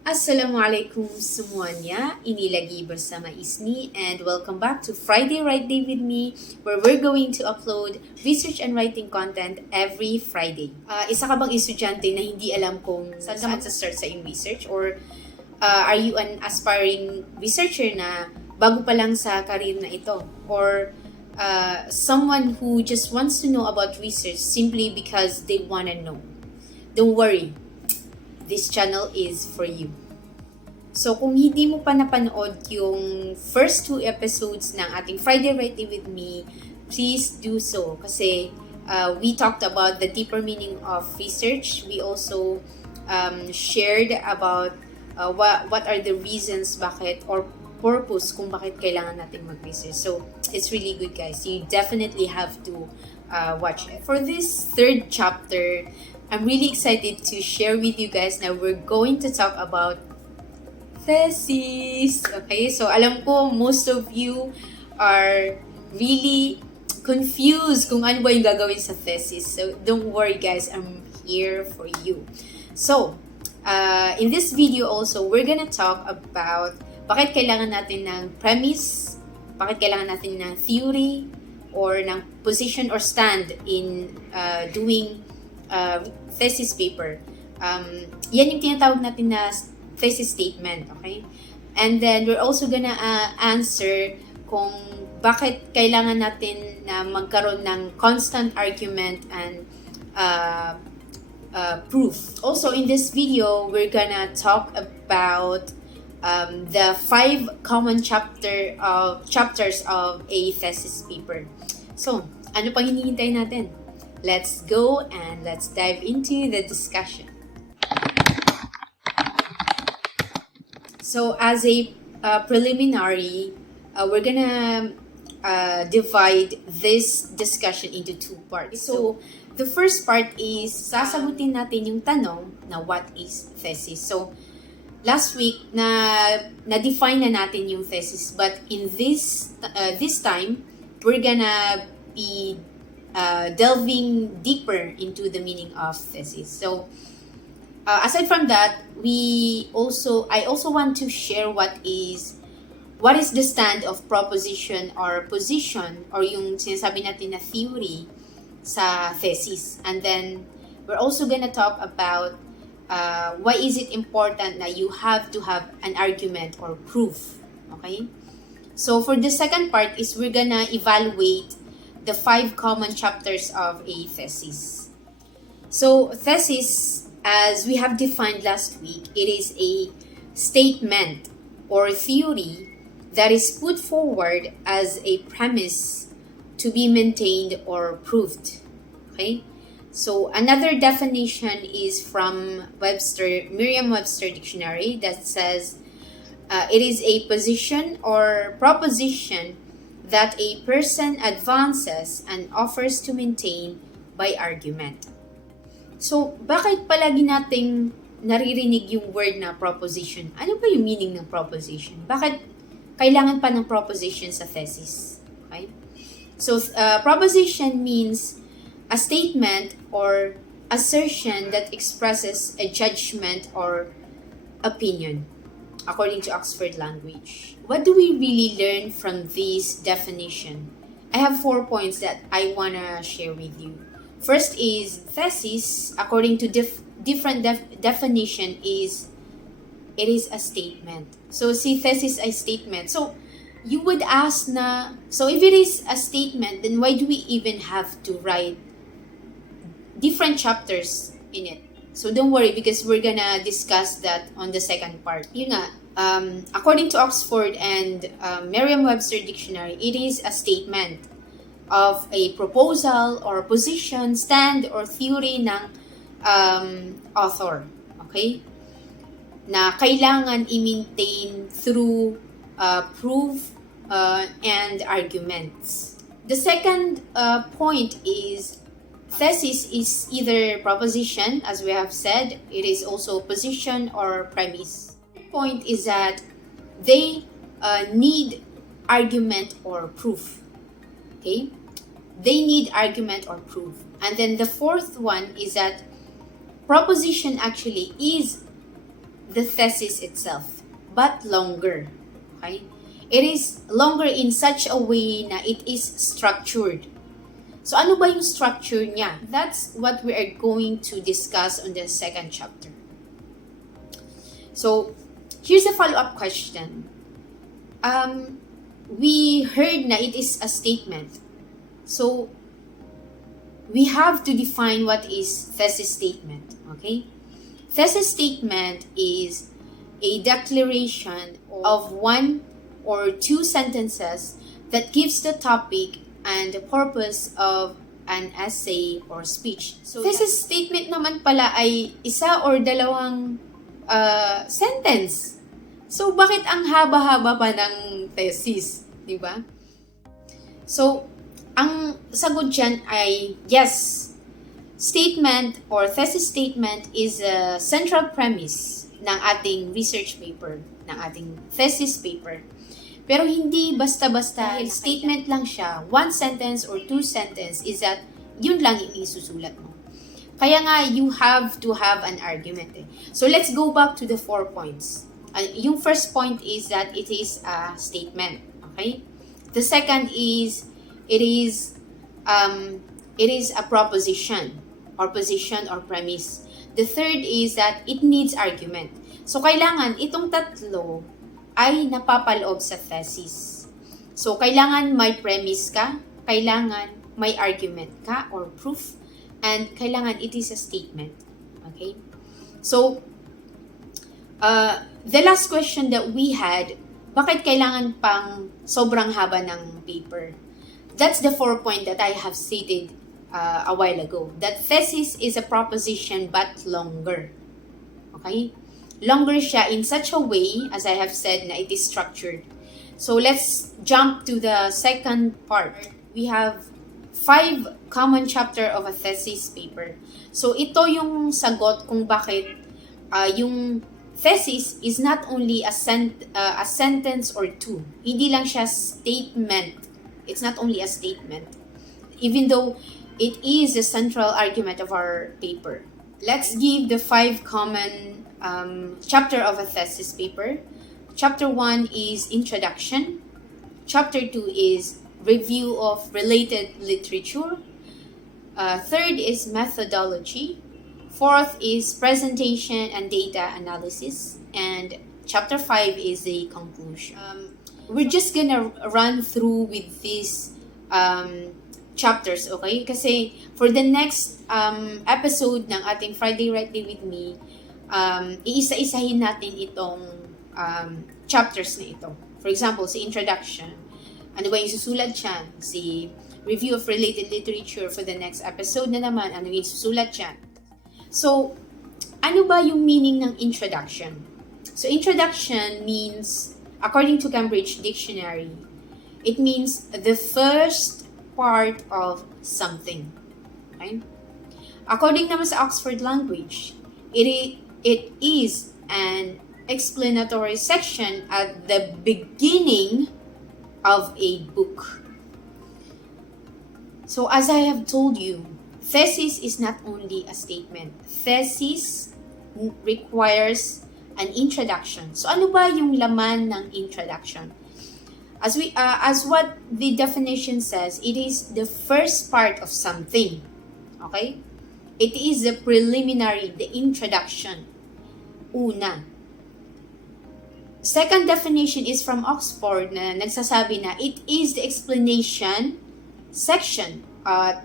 Assalamualaikum semuanya, ini lagi bersama Isni and welcome back to Friday WriteDay with me where we're going to upload research and writing content every Friday. Isa ka bang estudyante na hindi alam kung saan ka magsa-start sa iyong research or are you an aspiring researcher na bago pa lang sa career na ito? Or someone who just wants to know about research simply because they wanna know? Don't worry, this channel is for you. So, kung hindi mo pa napanood yung first 2 episodes ng ating Friday WriteDay with me, please do so. Kasi we talked about the deeper meaning of research. We also shared about what are the reasons bakit or purpose kung bakit kailangan natin mag-research. So, it's really good, guys. You definitely have to watch it. For this 3rd chapter, I'm really excited to share with you guys na we're going to talk about thesis. Okay, so alam ko most of you are really confused kung ano ba yung gagawin sa thesis. So don't worry guys, I'm here for you. So, in this video also, we're gonna talk about bakit kailangan natin ng premise, bakit kailangan natin ng theory, or ng position or stand in doing thesis paper. Yan yung tinatawag natin na thesis statement, okay? And then we're also gonna answer kung bakit kailangan natin na magkaroon ng constant argument and proof. Also, in this video, we're gonna talk about the 5 common chapters of a thesis paper. So, ano pang hinihintay natin? Let's go and let's dive into the discussion. So, as a preliminary, we're gonna divide this discussion into 2 parts. So, the first part is sasagutin natin yung tanong na what is thesis. So, last week na-define na natin yung thesis, but in this time, we're gonna be delving deeper into the meaning of thesis. So, aside from that, I also want to share what is the stand of proposition or position or yung sinasabi natin na theory sa thesis. And then we're also gonna talk about why is it important na you have to have an argument or proof. Okay? So for the second part is we're gonna evaluate the 5 common chapters of a thesis. So thesis, as we have defined last week, it is a statement or theory that is put forward as a premise to be maintained or proved. Okay? So another definition is from Merriam-Webster dictionary that says it is a position or proposition that a person advances and offers to maintain by argument. So, bakit palagi nating naririnig yung word na proposition? Ano ba yung meaning ng proposition? Bakit kailangan pa ng proposition sa thesis? Okay? So, proposition means a statement or assertion that expresses a judgment or opinion, according to Oxford Language. What do we really learn from this definition? I have 4 points that I wanna share with you. First is thesis, according to different definition, it is a statement. So, see, thesis a statement. So, you would ask na, so if it is a statement, then why do we even have to write different chapters in it? So, don't worry because we're gonna discuss that on the second part. Yun nga, according to Oxford and Merriam-Webster dictionary, it is a statement of a proposal or position, stand, or theory ng author. Okay? Na kailangan i-maintain through proof and arguments. The second point is thesis is either proposition, as we have said, it is also position or premise. The point is that they need argument or proof. Okay? They need argument or proof. And then the fourth one is that proposition actually is the thesis itself, but longer. Okay? It is longer in such a way na it is structured. So ano ba yung structure niya? That's what we are going to discuss on the second chapter. So, here's a follow-up question. We heard na it is a statement. So, we have to define what is thesis statement. Okay? Thesis statement is a declaration of one or two sentences that gives the topic and the purpose of an essay or speech. So, thesis statement naman pala ay isa or dalawang sentence. So, bakit ang haba-haba pa ng thesis? Diba? So, ang sagot dyan ay yes. Statement or thesis statement is a central premise ng ating research paper, ng ating thesis paper. Pero hindi basta-basta statement lang siya, one sentence or two sentence is that yun lang yung isusulat mo. Kaya nga, you have to have an argument. So, let's go back to the 4 points. Yung first point is that it is a statement. Okay? The second is, it is a proposition or position or premise. The third is that it needs argument. So, kailangan itong tatlo ay napapaloob sa thesis. So, kailangan may premise ka, kailangan may argument ka or proof, and kailangan it is a statement. Okay? So, the last question that we had, bakit kailangan pang sobrang haba ng paper? That's the 4 point that I have stated a while ago. That thesis is a proposition but longer. Okay? Longer siya in such a way, as I have said, na it is structured. So, let's jump to the second part. We have 5 common chapter of a thesis paper. So, ito yung sagot kung bakit yung thesis is not only a sentence or two. Hindi lang siya statement. It's not only a statement. Even though it is the central argument of our paper. Let's give the 5 common chapter of a thesis paper. Chapter 1 is introduction. Chapter 2 is review of related literature. Third is methodology. Fourth is presentation and data analysis. And chapter 5 is the conclusion. We're just gonna run through with these chapters, okay? Kasi for the next episode ng ating Friday WriteDay with me, iisa-isahin natin itong chapters na ito. For example, sa introduction, ano ba yung susulat siya? Si review of related literature. For the next episode na naman, ano yung susulat siya? So, ano ba yung meaning ng introduction? So, introduction means, according to Cambridge Dictionary, it means the first part of something. Okay? According naman sa Oxford Language, it is an explanatory section at the beginning of a book. So, as I have told you, thesis is not only a statement. Thesis requires an introduction. So, ano ba yung laman ng introduction? As what the definition says, it is the first part of something. Okay? It is the preliminary, the introduction. Una. Second definition is from Oxford na nagsasabi na it is the explanation section at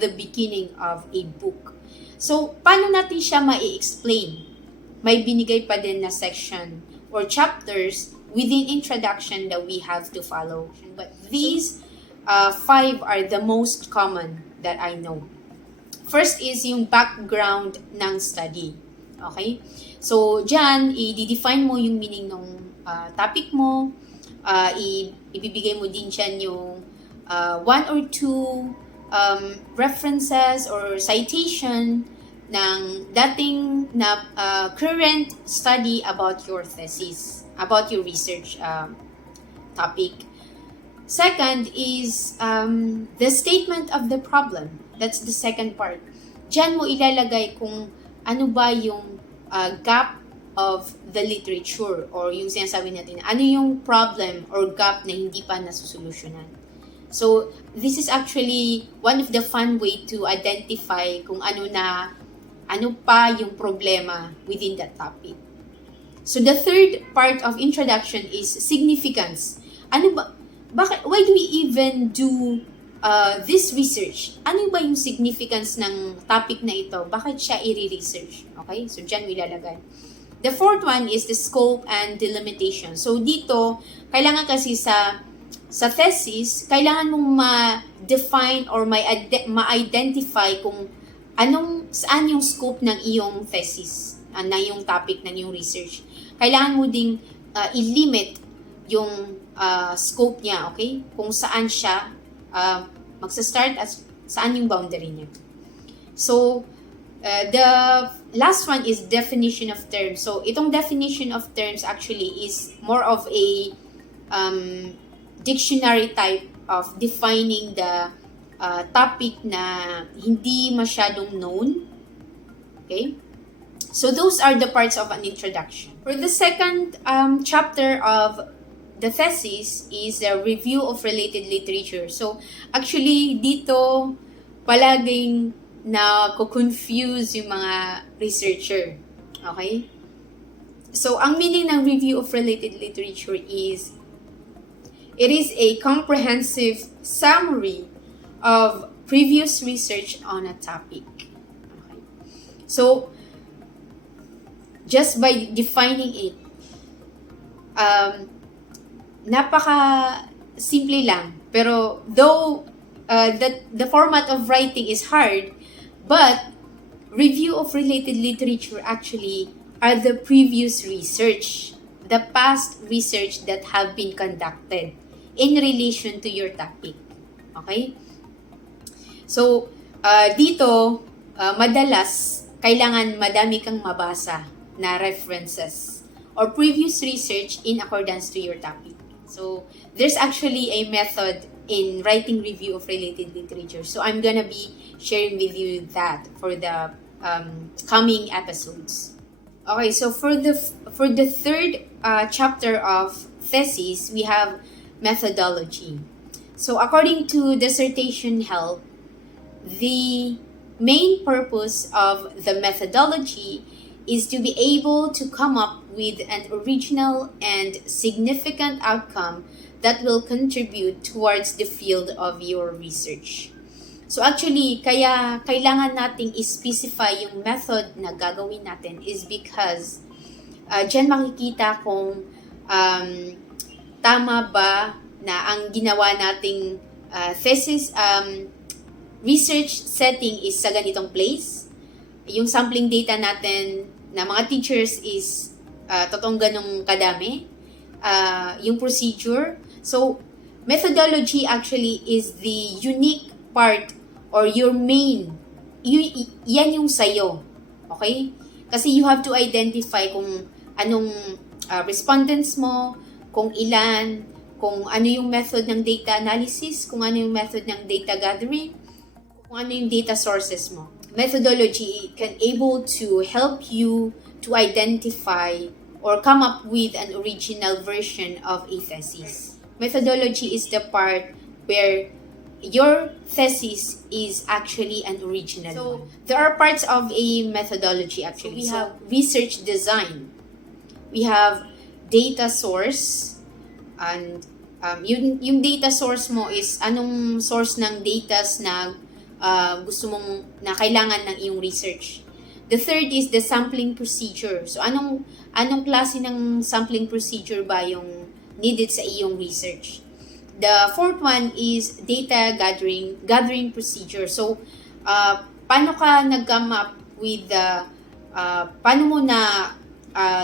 the beginning of a book. So, paano natin siya ma-explain? May binigay pa din na section or chapters within introduction that we have to follow. But these 5 are the most common that I know. First is yung background ng study. Okay? So, dyan, i-define mo yung meaning ng topic mo. Ibibigay mo din dyan yung 1 or 2 references or citation ng dating na current study about your thesis, about your research topic. Second is the statement of the problem. That's the second part. Diyan mo ilalagay kung ano ba yung gap of the literature, or yung sinasabi natin, ano yung problem or gap na hindi pa nasusolusyonan. So, this is actually one of the fun way to identify kung ano pa yung problema within that topic. So, the third part of introduction is significance. Why do we even do this research? Ano ba yung significance ng topic na ito? Bakit siya i-research? Okay? So, dyan ilalagay. The fourth one is the scope and delimitation. So, dito, kailangan kasi sa thesis, kailangan mong ma-define or ma-identify kung saan yung scope ng iyong thesis, na yung topic ng iyong research. Kailangan mo ding i-limit yung scope niya, okay? Kung saan siya magsa-start at saan yung boundary niya. So, the last one is definition of terms. So, itong definition of terms actually is more of a dictionary type of defining the topic na hindi masyadong known. Okay? So, those are the parts of an introduction. For the second chapter of the thesis is a review of related literature. So, actually, dito palaging na-confuse yung mga researcher. Okay? So, ang meaning ng review of related literature is it is a comprehensive summary of previous research on a topic. Okay. So, just by defining it, napaka-simple lang. Pero, though the format of writing is hard, but review of related literature actually are the previous research, the past research that have been conducted in relation to your topic. Okay? So, dito, madalas, kailangan madami kang mabasa na references or previous research in accordance to your topic. So, there's actually a method in writing review of related literature. So, I'm gonna be sharing with you that for the coming episodes. Okay, so for the third chapter of thesis, we have methodology. So, according to dissertation help, the main purpose of the methodology is to be able to come up with an original and significant outcome that will contribute towards the field of your research. So actually, kaya kailangan nating i-specify yung method na gagawin natin is because dyan makikita kung tama ba na ang ginawa nating thesis research setting is sa ganitong place. Yung sampling data natin na mga teachers is totoong ganong kadami. Yung procedure. So, methodology actually is the unique part or your main. Yan yung sayo. Okay? Kasi you have to identify kung anong respondents mo, kung ilan, kung ano yung method ng data analysis, kung ano yung method ng data gathering, kung ano yung data sources mo. Methodology can able to help you to identify or come up with an original version of a thesis. Methodology is the part where your thesis is actually an original one. There are parts of a methodology actually. We have research design. We have data source. And yung data source mo is anong source ng data na gusto mong na kailangan ng iyong research. The third is the sampling procedure. So anong klase ng sampling procedure ba yung needed sa iyong research? The fourth one is data gathering procedure. So paano ka nag-come up with paano mo na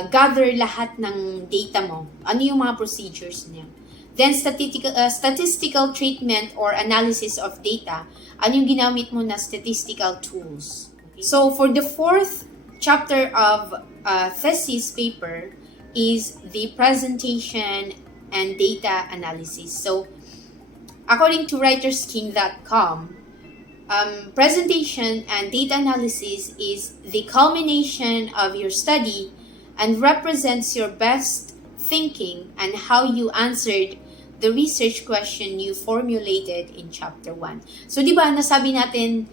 gather lahat ng data mo? Ano yung mga procedures niya? Then statistical treatment or analysis of data. Ano yung ginamit mo na statistical tools? Okay. So for the fourth chapter of thesis paper is the presentation and data analysis. So according to writersking.com, presentation and data analysis is the culmination of your study and represents your best thinking and how you answered the research question you formulated in chapter 1. So, di ba, nasabi natin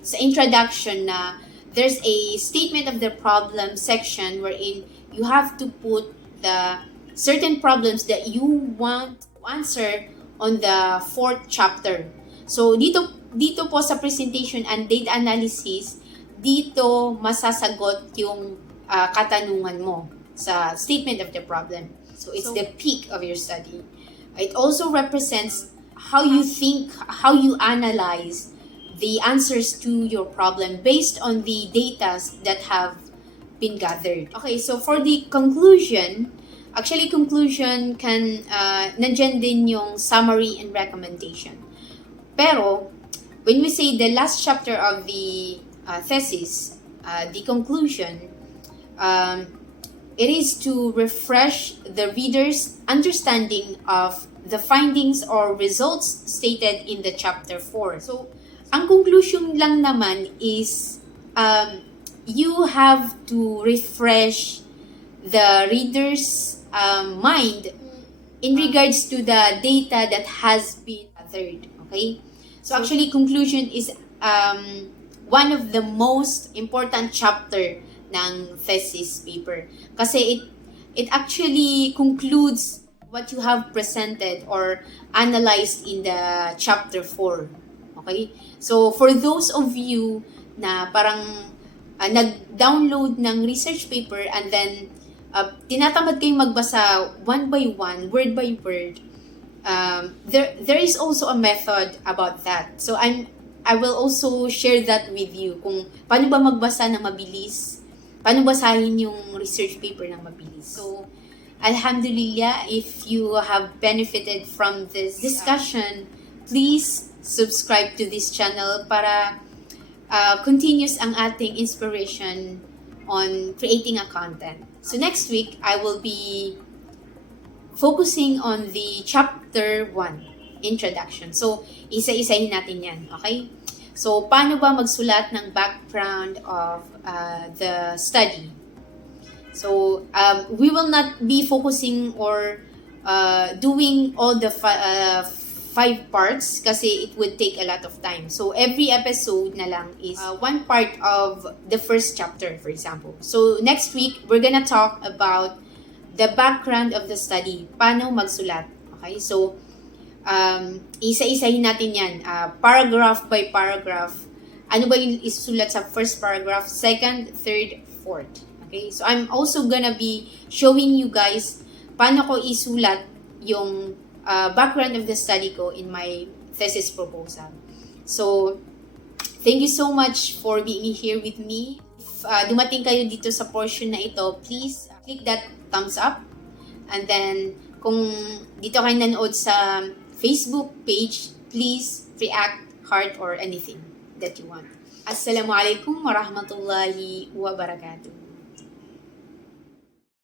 sa introduction na there's a statement of the problem section wherein you have to put the certain problems that you want to answer on the 4th chapter. So, dito po sa presentation and data analysis, dito masasagot yung katanungan mo sa statement of the problem. So, it's the peak of your study. It also represents how you think, how you analyze the answers to your problem based on the data that have been gathered. Okay, so for the conclusion, actually conclusion can, nandyan din yung summary and recommendation. Pero, when we say the last chapter of the thesis, the conclusion, it is to refresh the reader's understanding of the findings or results stated in the chapter 4. So, ang conclusion lang naman is you have to refresh the reader's mind in regards to the data that has been gathered. Okay? So, actually, conclusion is one of the most important chapter ng thesis paper. Kasi it actually concludes what you have presented or analyzed in the chapter 4. Okay? So, for those of you na parang nag-download ng research paper and then tinatamad kayong magbasa one by one, word by word, there is also a method about that. So, I will also share that with you kung paano ba magbasa na mabilis, paano basahin yung research paper ng mabilis. So, Alhamdulillah, if you have benefited from this discussion, please subscribe to this channel para continuous ang ating inspiration on creating a content. So next week, I will be focusing on the chapter 1, introduction. So, isa-isahin natin yan, okay? So, paano ba magsulat ng background of the study? So, we will not be focusing or doing all the 5 parts kasi it would take a lot of time. So, every episode na lang is one part of the first chapter, for example. So, next week, we're gonna talk about the background of the study. Paano magsulat. Okay? So, isa-isahin natin yan. Paragraph by paragraph. Ano ba yung isulat sa first paragraph, second, third, fourth. Okay? So, I'm also gonna be showing you guys paano ko isulat yung background of the study ko in my thesis proposal. So, thank you so much for being here with me. If dumating kayo dito sa portion na ito, please click that thumbs up. And then, kung dito kayo nanood sa Facebook page, please react, heart, or anything that you want. Assalamualaikum warahmatullahi wabarakatuh.